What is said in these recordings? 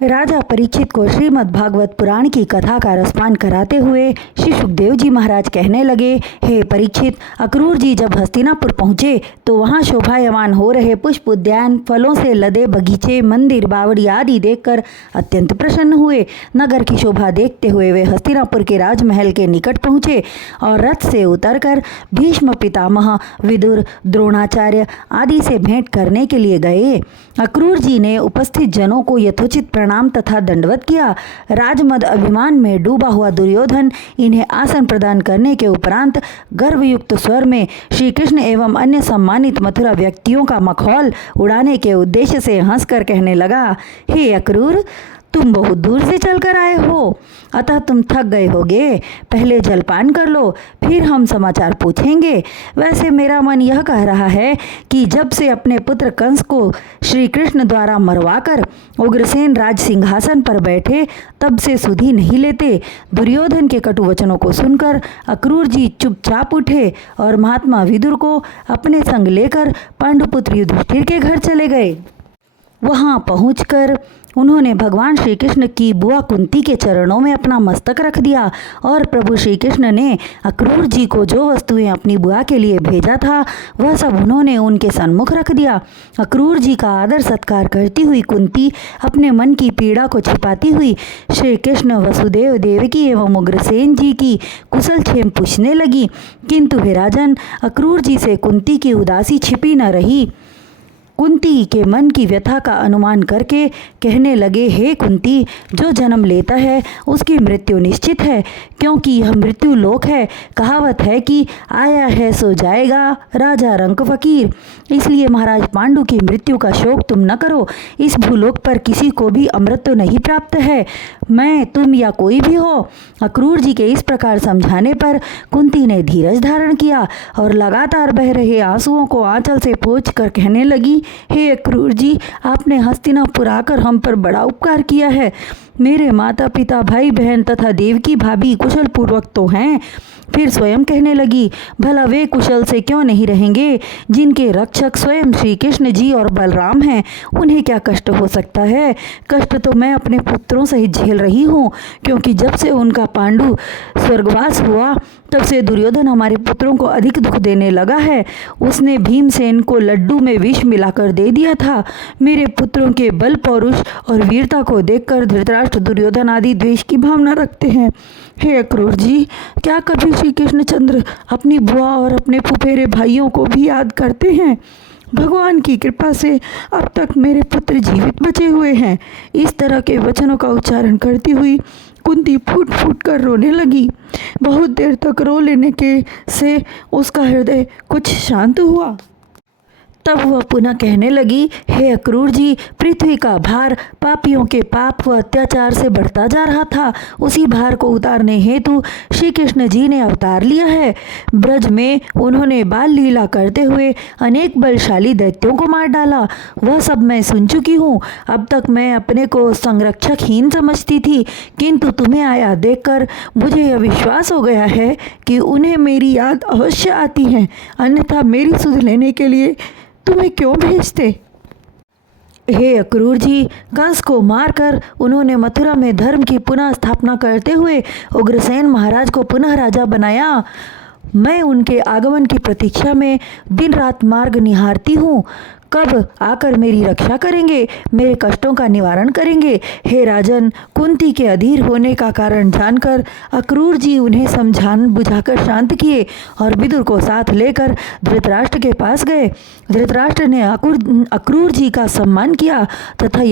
राजा परीक्षित को श्रीमद् भागवत पुराण की कथा का रसपान कराते हुए श्री सुखदेव जी महाराज कहने लगे, हे परीक्षित, अक्रूर जी जब हस्तिनापुर पहुँचे तो वहाँ शोभायमान हो रहे पुष्प उद्यान, फलों से लदे बगीचे, मंदिर, बावड़ी आदि देखकर अत्यंत प्रसन्न हुए। नगर की शोभा देखते हुए वे हस्तिनापुर के राजमहल के निकट पहुँचे और रथ से उतरकर भीष्म पितामह, विदुर, द्रोणाचार्य आदि से भेंट करने के लिए गए। अक्रूर जी ने उपस्थित जनों को यथोचित प्रणाम तथा दंडवत किया। राजमद अभिमान में डूबा हुआ दुर्योधन इन्हें आसन प्रदान करने के उपरांत गर्वयुक्त स्वर में श्री कृष्ण एवं अन्य सम्मानित मथुरा व्यक्तियों का मखौल उड़ाने के उद्देश्य से हंसकर कहने लगा, हे अक्रूर, तुम बहुत दूर से चलकर आए हो, अतः तुम थक गए होगे। पहले जलपान कर लो, फिर हम समाचार पूछेंगे। वैसे मेरा मन यह कह रहा है कि जब से अपने पुत्र कंस को श्री कृष्ण द्वारा मरवाकर उग्रसेन राज सिंहासन पर बैठे, तब से सुधि नहीं लेते। दुर्योधन के कटु वचनों को सुनकर अक्रूर जी चुपचाप उठे और महात्मा विदुर को अपने संग लेकर पांडुपुत्र युधिष्ठिर के घर चले गए। वहां पहुंचकर उन्होंने भगवान श्री कृष्ण की बुआ कुंती के चरणों में अपना मस्तक रख दिया और प्रभु श्री कृष्ण ने अक्रूर जी को जो वस्तुएं अपनी बुआ के लिए भेजा था वह सब उन्होंने उनके सन्मुख रख दिया। अक्रूर जी का आदर सत्कार करती हुई कुंती अपने मन की पीड़ा को छिपाती हुई श्री कृष्ण, वसुदेव, देवकी एवं उग्रसेन जी की कुशल क्षेम पूछने लगी। किंतु हे राजन, अक्रूर जी से कुंती की उदासी छिपी न रही। कुंती के मन की व्यथा का अनुमान करके कहने लगे, हे कुंती, जो जन्म लेता है उसकी मृत्यु निश्चित है, क्योंकि यह मृत्यु लोक है। कहावत है कि आया है सो जाएगा, राजा रंक फकीर। इसलिए महाराज पांडु की मृत्यु का शोक तुम न करो। इस भूलोक पर किसी को भी अमृत नहीं प्राप्त है, मैं, तुम या कोई भी हो। अक्रूर जी के इस प्रकार समझाने पर कुंती ने धीरज धारण किया और लगातार बह रहे आंसुओं को आंचल से पोंछ कर कहने लगी, हे अक्रूर जी, आपने हस्तिनापुर आकर हम पर बड़ा उपकार किया है। मेरे माता पिता, भाई बहन तथा देवकी भाभी कुशल पूर्वक तो हैं। फिर स्वयं कहने लगी, भला वे कुशल से क्यों नहीं रहेंगे? जिनके रक्षक स्वयं श्री कृष्ण जी और बलराम हैं, उन्हें क्या कष्ट हो सकता है? कष्ट तो मैं अपने पुत्रों सहित झेल रही हूँ, क्योंकि जब से उनका पांडु स्वर्गवास हुआ तब से दुर्योधन हमारे पुत्रों को अधिक दुख देने लगा है। उसने भीमसेन को लड्डू में विष मिलाकर दे दिया था। मेरे पुत्रों के बल, पौरुष और वीरता को देखकर धृतराष्ट्र, दुर्योधन आदि द्वेष की भावना रखते हैं। हे अक्रूर जी, क्या कभी श्री कृष्णचंद्र अपनी बुआ और अपने फुफेरे भाइयों को भी याद करते हैं? भगवान की कृपा से अब तक मेरे पुत्र जीवित बचे हुए हैं। इस तरह के वचनों का उच्चारण करती हुई कुंती फूट फूट कर रोने लगी। बहुत देर तक रो लेने के से उसका हृदय कुछ शांत हुआ। तब वह पुनः कहने लगी, हे अक्रूर जी, पृथ्वी का भार पापियों के पाप व अत्याचार से बढ़ता जा रहा था। उसी भार को उतारने हेतु श्री कृष्ण जी ने अवतार लिया है। ब्रज में उन्होंने बाल लीला करते हुए अनेक बलशाली दैत्यों को मार डाला। वह सब मैं सुन चुकी हूँ। अब तक मैं अपने को संरक्षकहीन समझती थी, किंतु तुम्हें आया देखकर मुझे यह विश्वास हो गया है कि उन्हें मेरी याद अवश्य आती है, अन्यथा मेरी सुध लेने के लिए तुम्हें क्यों भेजते? हे अक्रूर जी, कंस को मारकर उन्होंने मथुरा में धर्म की पुनः स्थापना करते हुए उग्रसेन महाराज को पुनः राजा बनाया। मैं उनके आगमन की प्रतीक्षा में दिन रात मार्ग निहारती हूँ। कब आकर मेरी रक्षा करेंगे, मेरे कष्टों का निवारण करेंगे? हे राजन, कुंती के अधीर होने का कारण जानकर अक्रूर जी उन्हें समझान बुझाकर शांत किए और विदुर को साथ लेकर धृतराष्ट्र के पास गए। धृतराष्ट्र ने अक्रूर जी का सम्मान किया तथा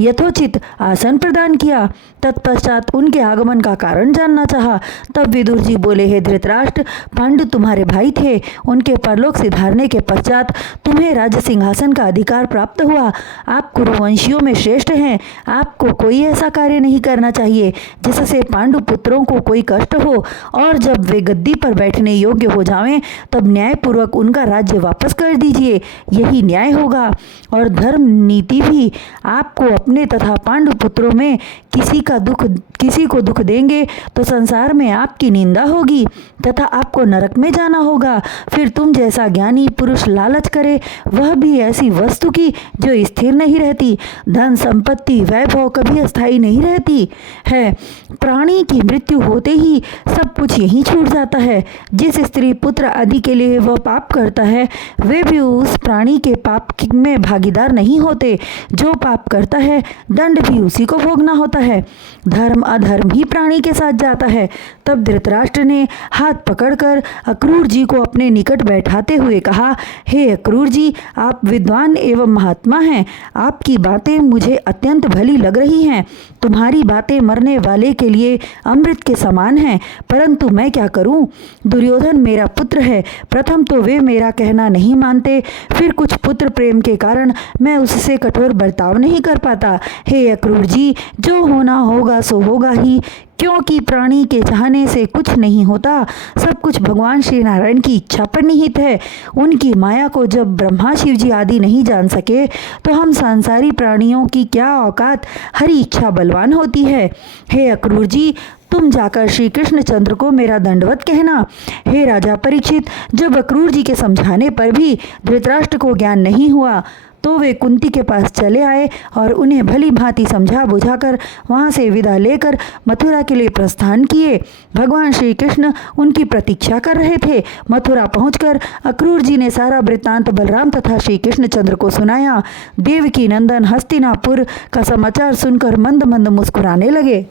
यथोचित आसन प्रदान किया। तत्पश्चात उनके आगमन का कारण जानना चाहा। तब विदुर जी बोले, हे धृतराष्ट्र, पांडु तुम्हारे भाई थे। उनके परलोक सिधारने के पश्चात तुम्हें राज्य सिंहासन का अधिकार प्राप्त हुआ। आप कुरुवंशियों में श्रेष्ठ हैं। आपको कोई ऐसा कार्य नहीं करना चाहिए जिससे पांडु पुत्रों को कोई कष्ट हो, और जब वे गद्दी पर बैठने योग्य हो जावें तब न्यायपूर्वक उनका राज्य वापस कर दीजिए। यही न्याय होगा। और धर्म नीति भी आपको अपने तथा पांडु पुत्रों में किसी को दुख देंगे तो संसार में आपकी निंदा होगी तथा आपको नरक में जाना होगा। फिर तुम जैसा ज्ञानी पुरुष लालच करे वह भी ऐसी वस्तु की जो स्थिर नहीं रहती। धन संपत्ति वैभव कभी अस्थायी नहीं रहती है। प्राणी की मृत्यु होते ही सब कुछ यहीं छूट जाता है। जिस स्त्री पुत्र आदि के लिए वह पाप करता है, वे भी उस प्राणी के पाप में भागीदार नहीं होते। जो पाप करता है, दंड भी उसी को भोगना होता है। धर्म अधर्म ही प्राणी के साथ जाता है। तब धृतराष्ट्र ने हाथ पकड़कर अक्रूर जी को अपने निकट बैठाते हुए कहा, हे अक्रूर जी, आप विद्वान एवं महात्मा हैं। आपकी बातें मुझे अत्यंत भली लग रही हैं। तुम्हारी बातें मरने वाले के लिए अमृत के समान हैं, परंतु मैं क्या करूं? दुर्योधन मेरा पुत्र है। प्रथम तो वे मेरा कहना नहीं मानते, फिर कुछ पुत्र प्रेम के कारण मैं उससे कठोर बर्ताव नहीं कर पाता। हे अक्रूर जी, जो होना होगा सो होगा ही, क्योंकि प्राणी के चाहने से कुछ नहीं होता। सब कुछ भगवान श्री नारायण की इच्छा पर निहित है। उनकी माया को जब ब्रह्मा शिव जी आदि नहीं जान सके, तो हम सांसारी प्राणियों की क्या औकात। हरि इच्छा बलवान होती है। हे अक्रूर जी, तुम जाकर श्री कृष्णचंद्र को मेरा दंडवत कहना। हे राजा परीक्षित, जब अक्रूर जी के समझाने पर भी धृतराष्ट्र को ज्ञान नहीं हुआ, तो वे कुंती के पास चले आए और उन्हें भली भांति समझा बुझाकर वहां से विदा लेकर मथुरा के लिए प्रस्थान किए। भगवान श्री कृष्ण उनकी प्रतीक्षा कर रहे थे। मथुरा पहुंचकर अक्रूर जी ने सारा वृत्तांत बलराम तथा श्री कृष्णचंद्र को सुनाया। देवकी नंदन हस्तिनापुर का समाचार सुनकर मंद मंद मुस्कुराने लगे।